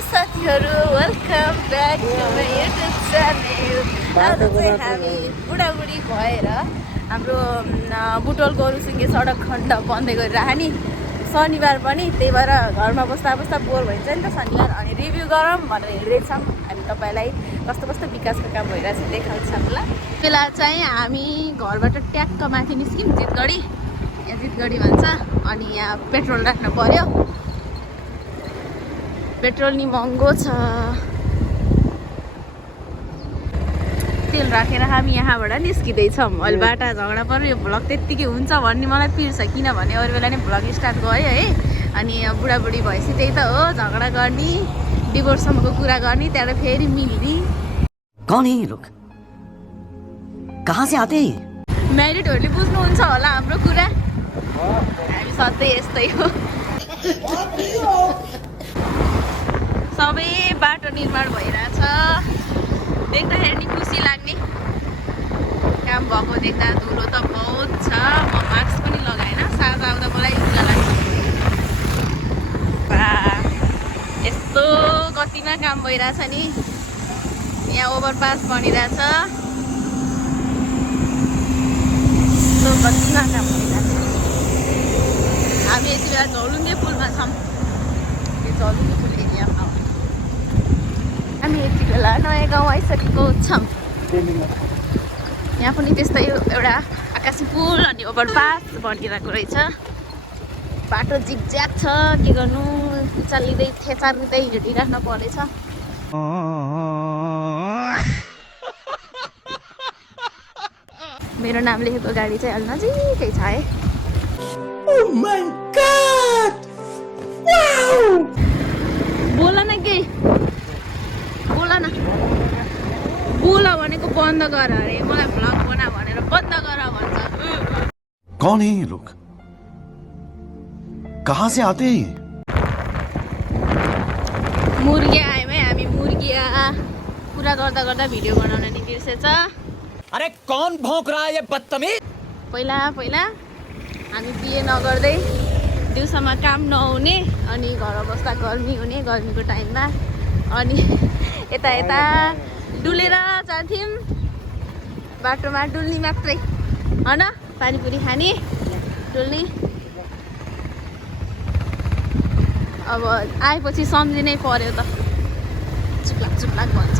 साथीहरू welcome back to my YouTube channel. आज चाहिँ हामी बुढाबुढी भएर हाम्रो बुटवल गोरुसिङ्गे सडक खण्ड बन्दै गरिरह नि शनिबार पनि, त्यही भएर घरमा बस्दा बस्दा बोर भइन्छ नि त शनिबार। अनि रिभ्यू गरौँ भनेर हिँड्दैछौँ हामी, तपाईँलाई कस्तो कस्तो विकासको काम भइरहेछ देखाउँछौँ ल। बेला चाहिँ हामी घरबाट ट्याक्क माथि निस्क्यौँ जितगढी, यहाँ जितगढी भन्छ। अनि यहाँ पेट्रोल राख्नु पर्यो, पेट्रोल नि महँगो छ। तेल राखेर हामी यहाँबाट निस्किँदैछौँ। अहिले बाटा झगडा पऱ्यो, भ्लग त्यत्तिकै हुन्छ भन्ने मलाई पिर छ, किनभने अरू बेला नै भ्लग स्टार्ट गयो है। अनि बुढाबुढी भएपछि त्यही त हो, झगडा गर्ने, डिभोर्ससम्मको कुरा गर्ने, त्यहाँबाट फेरि मिल्ने। कौन है ये लोग? कहाँ से आते हैं? म्यारिडहरूले बुझ्नुहुन्छ होला हाम्रो कुरा, हामी सधैँ यस्तै हो। सबै बाटो निर्माण भइरहेछ, देख्दाखेरि नि खुसी लाग्ने काम भएको देख्दा। धुलो त बहुत छ, म मास्क पनि लगाएन, साँझ आउँदा मलाई ढुङ्गा लाग्छ। यस्तो गतिमा काम भइरहेछ नि, यहाँ ओभरपास बनिरहेछ, यस्तो गतिमा काम भइरहेछ। हामी यति बेला झौलुङ्गे पुलमा छौँ, यो झौलुङ्गे पुल एरियामा हामी यति बेला नयाँ गाउँ आइसकेको छौँ। यहाँ पनि त्यस्तै एउटा आकाशी पुल अनि ओभरपास बनिरहेको रहेछ। बाटो जिगज्याग छ, के गर्नु, चालिँदै थेचारिँदै हिँडिराख्न परेछ। मेरो नाम लेखेको गाडी चाहिँ अलि नजिकै छ है। Oh my God! Wow! बोल न केही, बोल न, बोल भनेको बन्द गर अरे, मलाई भ्लग बना भनेर बन्द गर भन्छ। कौन है ये लोग? कहाँ से आते हैं? मुर्गिया आयौँ है हामी, मुर्गिया कुरा गर्दा गर्दा भिडियो बनाउन नि बिर्सेछ। अरे कौन भौंक रहा है ये बदतमीज? पहिला पहिला हामी बिहे नगर्दै दिउँसोमा काम नहुने, अनि घर बस्दा गर्मी हुने, गर्मीको टाइममा। अनि यता यता डुलेर जान्थ्यौँ, बाटोमा डुल्ने मात्रै होइन, पानीपुरी खाने, डुल्ने। अब आएपछि सम्झिनै पर्यो त, चुप्लाक चुप्लाक भन्छ।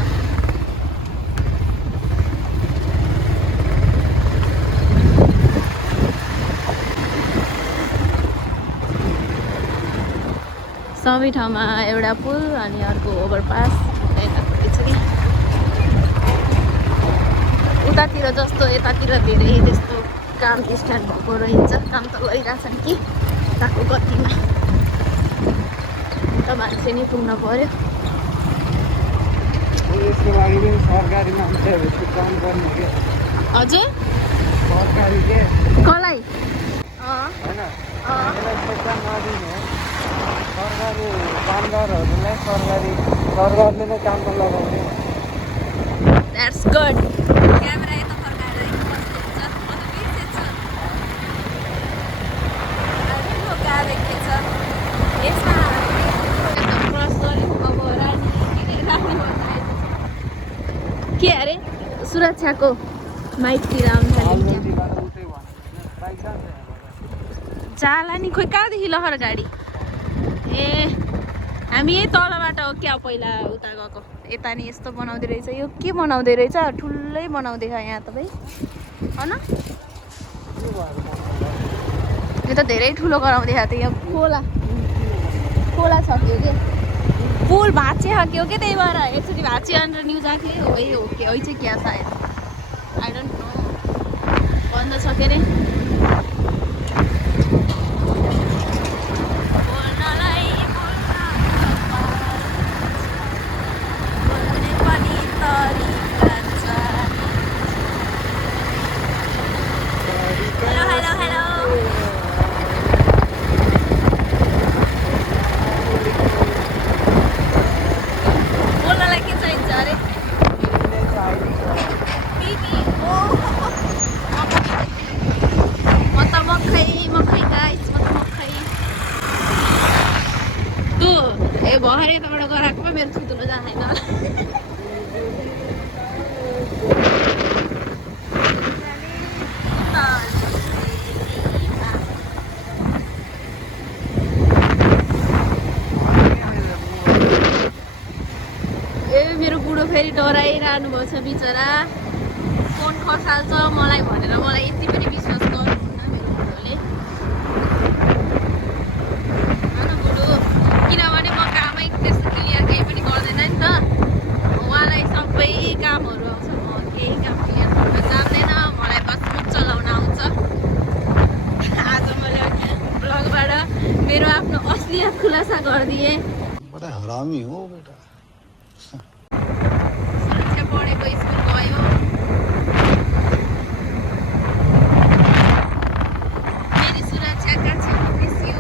सबै ठाउँमा एउटा पुल अनि अर्को ओभरपास यतापट्टि छ कि। उतातिर जस्तो यतातिर धेरै त्यस्तो काम स्टार्ट भएको रहन्छ, काम त गरिरहेछन् कि उताको गतिमा, त मान्छे नि पुग्न पर्यो। हजुर कसलाई? सरकारी कामदारहरूलाई सरकारले नै काममा लगाउने। That's good. क्यामेरा यता फर्काएर कस्तो हुन्छ, म त बिर्सेछ। ठुलो कार देखेछ यसमा, एकदम क्रस गऱ्यौँ। अब रानी के अरे सुरक्षाको माइकतिर आउनु थाल्यो जाला नि, खोइ कहाँदेखि लहर गाडी। ए हामी यही तलबाट हो क्या, पहिला उता गएको। यता नि यस्तो बनाउँदै रहेछ, यो के बनाउँदै रहेछ, ठुलै बनाउँदै छ यहाँ त भाइ, होइन? यो त धेरै ठुलो गराउँदै छ त, यहाँ खोला खोला छ कि पुल भाँचे सक्यो क्या, त्यही भएर एकचोटि भाँचे अन्डर न्युज आएको हो है, हो कि है चाहिँ क्या सायद, आई डोन्ट नो, बन्द छ के अरे। होइन ए मेरो बुढो फेरि डराइरहनु भएको छ बिचरा फोन खसाल्छ मलाई भनेर मलाई यति पनि विश्वास गर्नुहुन्न मेरो बुढोले होइन बुढो किनभने म कामै त्यस्तो क्लियर केही पनि गर्दैन नि त उहाँलाई सबै कामहरू आउँछ म केही काम क्लियर गर्न जान्दैन मलाई बस मुख चलाउन आउँछ आज मैले ब्लगबाट मेरो आफ्नो असलियत खुलासा गरिदिएँ बड़ा हरामी हो बेटा सुरक्षा पढेको स्कुल गयो मेरी सुरक्षा कहाँ छ मिस यु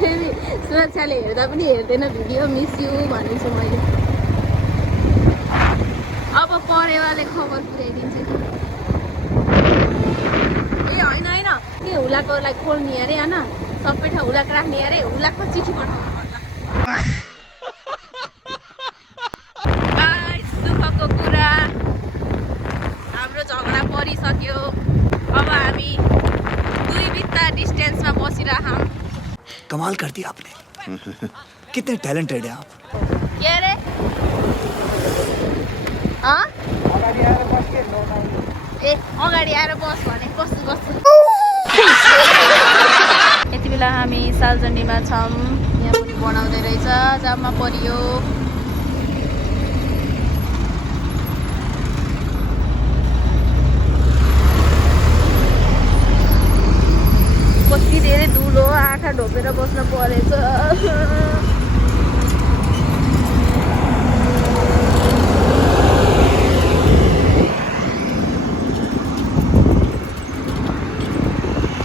फेरि सुरक्षाले हेर्दा पनि हेर्दैन भिडियो मिस यु भनेको छु मैले अब पढेवाले खबर पुर्याइदिन्छ कि ए होइन होइन के हुलाकोलाई खोल्ने अरे होइन सबै ठाउँ हुलाक राख्ने अरे हुलाकको चिठी पठाउनु पर्ला दुःखको कुरा हाम्रो झगडा परिसक्यो अब हामी 2 बित्ता डिस्टेन्समा बसिरहौँ कमाल कर दिया आपने कितने टैलेंटेड हैं आप के अरे अगाडि आएर बस्के नौनाउने ए अगाडि आएर बस भने कस्तो कस्तो यति बेला हामी सालजनीमा छौँ यहाँ पनि बनाउँदै रहेछ जाममा परियो कति धेरै धुलो आँखा ढोकेर बस्न परेछ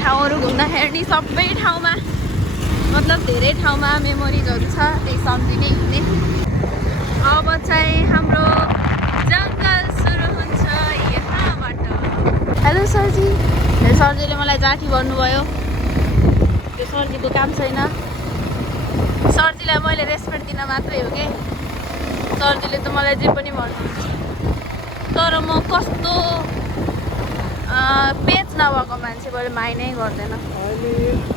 ठाउँहरू घुम्दाखेरि सबै ठाउँमा मतलब धेरै ठाउँमा मेमोरिजहरू छ त्यही सम्झिने हिँड्ने अब चाहिँ हाम्रो जङ्गल सुरु हुन्छ यहाँबाट हेलो सरजी सरजीले मलाई जाठी भन्नुभयो त्यो सरजीको काम छैन सरजीलाई मैले रेस्पेक्ट दिन मात्रै हो कि सरजीले त मलाई जे पनि भन्नुहुन्छ तर म कस्तो पेच नभएको मान्छे मैले माइनै गर्दैन अहिले